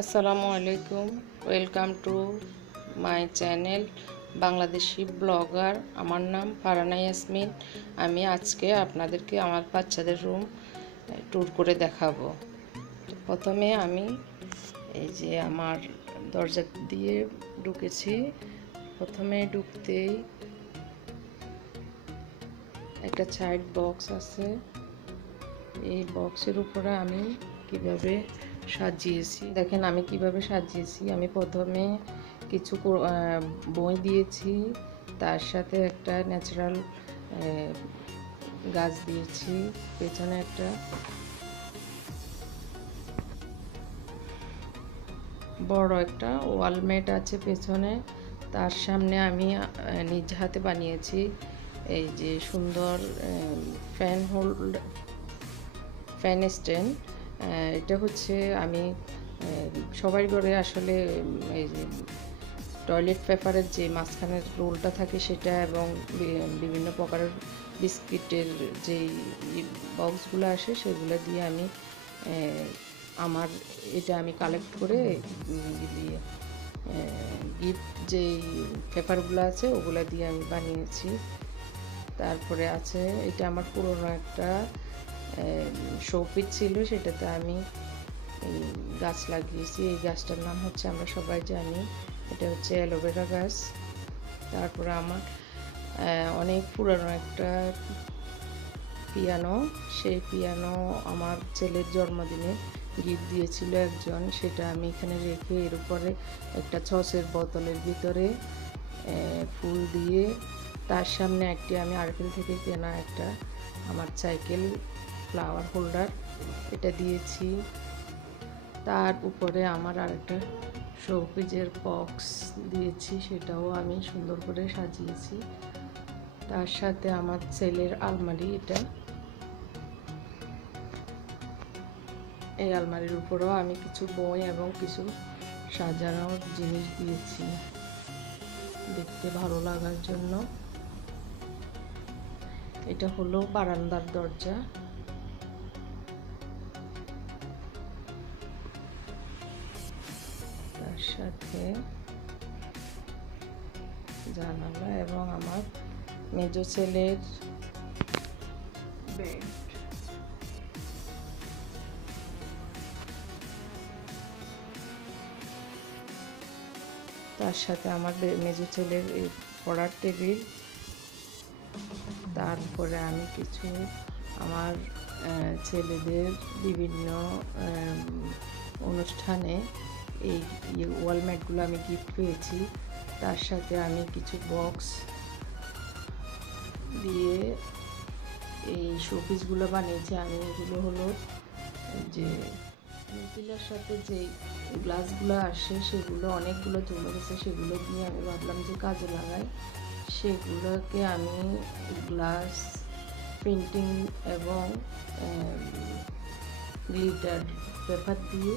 আসসালামু আলাইকুম, welcome to my channel Bangladeshi blogger. আমার নাম ফারানা ইয়াসমিন। আমি আজকে আপনাদেরকে আমার বাচ্চাদের রুম ট্যুর করে দেখাবো। প্রথমে আমি এই যে আমার দরজা দিয়ে ঢুকেছি। প্রথমে ঢুকতেই একটা সাইড বক্স আছে। এই বক্সের উপরে আমি কীভাবে সাজিয়েছি। দেখেন আমি কীভাবে সাজিয়েছি। আমি প্রথমে কিছু বই দিয়েছি, তার সাথে একটা ন্যাচারাল গাছ দিয়েছি, পেছনে একটা বড় একটা ওয়ালমেট আছে পেছনে। তার সামনে আমি নিজ হাতে বানিয়েছি এই যে সুন্দর ফ্যান হোল্ড ফ্যান স্ট্যান্ড এটা হচ্ছে আমি সবার ঘরে আসলে এই যে টয়লেট পেপারের যে মাঝখানের রোলটা থাকে সেটা এবং বিভিন্ন প্রকারের বিস্কিটের যেই বক্সগুলো আসে সেগুলো দিয়ে আমি আমার এটা আমি কালেক্ট করে গিফট যেই পেপারগুলো আছে ওগুলো দিয়ে আমি বানিয়েছি। তারপরে আছে, এটা আমার পুরনো একটা শৌপিট ছিল, সেটাতে আমি এই গাছ লাগিয়েছি। এই গাছটার নাম হচ্ছে, আমরা সবাই জানি, এটা হচ্ছে অ্যালোভেরা গাছ। তারপরে আমার অনেক পুরানো একটা পিয়ানো। সেই পিয়ানো আমার ছেলের জন্মদিনে গিফট দিয়েছিল একজন। সেটা আমি এখানে রেখে এর উপরে একটা ছসের বোতলের ভিতরে ফুল দিয়ে, তার সামনে একটি আমি আরফিল থেকে কেনা একটা আমার সাইকেল ফ্লাওয়ার হোল্ডার এটা দিয়েছি। তার উপরে আমার আরেকটা শোপিজের বক্স দিয়েছি, সেটাও আমি সুন্দর করে সাজিয়েছি। তার সাথে আমার ছেলের আলমারি, এটা। এই আলমারির উপরেও আমি কিছু বই এবং কিছু সাজানোর জিনিস দিয়েছি। দেখতে ভালো লাগার জন্য। এটা হলো বারান্দার দরজা। সাথে জানালা এবং আমার মেজ ছেলের তার সাথে আমার মেজ ছেলের পড়ার টেবিল। তারপরে আমি কিছু আমার ছেলেদের বিভিন্ন অনুষ্ঠানে এই ওয়ালম্যাটগুলো আমি গিফট পেয়েছি। তার সাথে আমি কিছু বক্স দিয়ে এই শোপিসগুলো বানিয়েছি। আমি এগুলো হলো যে মিটিলার সাথে যে গ্লাসগুলো আসে, সেগুলো অনেকগুলো জমে গেছে। সেগুলো দিয়ে আমি ভাবলাম যে কাজে লাগাই। সেগুলোকে আমি গ্লাস প্রিন্টিং এবং গ্লিটার পেপার দিয়ে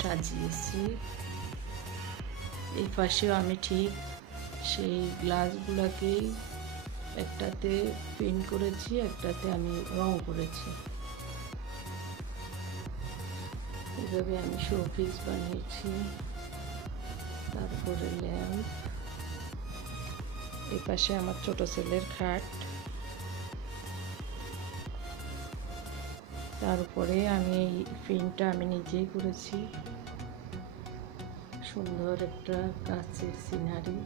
সাজিয়েছি। এই পাশেও আমি ঠিক সেই গ্লাসগুলোকেই একটাতে প্রিন্ট করেছি, একটাতে আমি রং করেছি। এভাবে আমি শোপিস বানিয়েছি, তারপরে ল্যাম্প। এই পাশে আমার ছোট ছেলের খাট। তারপরে আমি এই প্রিন্টটা আমি নিজেই করেছি। সুন্দর একটা গাছের সিনারি।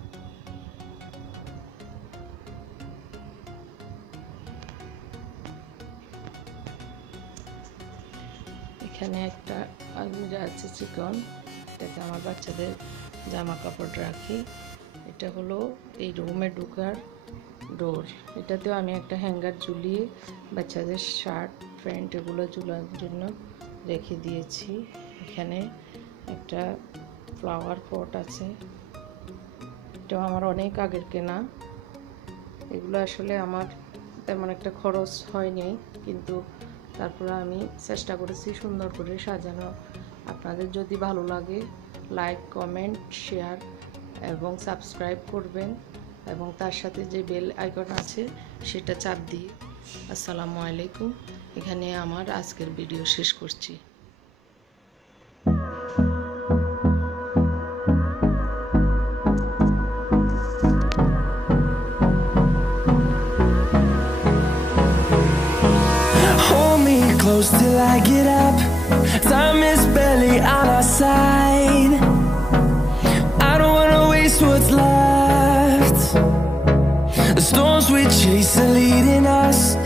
এখানে একটা আলমিরা আছে চিকন এটাতে আমার বাচ্চাদের জামা কাপড় রাখি। এটা হলো এই রুমে ঢোকার ডোর। এটাতেও আমি একটা হ্যাঙ্গার ঝুলিয়ে বাচ্চাদের শার্ট প্যান্ট এগুলো চুলার জন্য রেখে দিয়েছি। এখানে একটা ফ্লাওয়ার পট আছে। এটাও আমার অনেক আগের কেনা। এগুলো আসলে আমার তেমন একটা খরচ হয়নি, কিন্তু তারপরে আমি চেষ্টা করেছি সুন্দর করে সাজানো। আপনাদের যদি ভালো লাগে লাইক কমেন্ট শেয়ার এবং সাবস্ক্রাইব করবেন এবং তার সাথে যে বেল আইকন আছে, সেটা চাপ দিয়ে আসসালামু আলাইকুম এখানে আমার আজকের ভিডিও শেষ করছি close till I get up Time is barely on our side I don't wanna waste what's left chase are leading us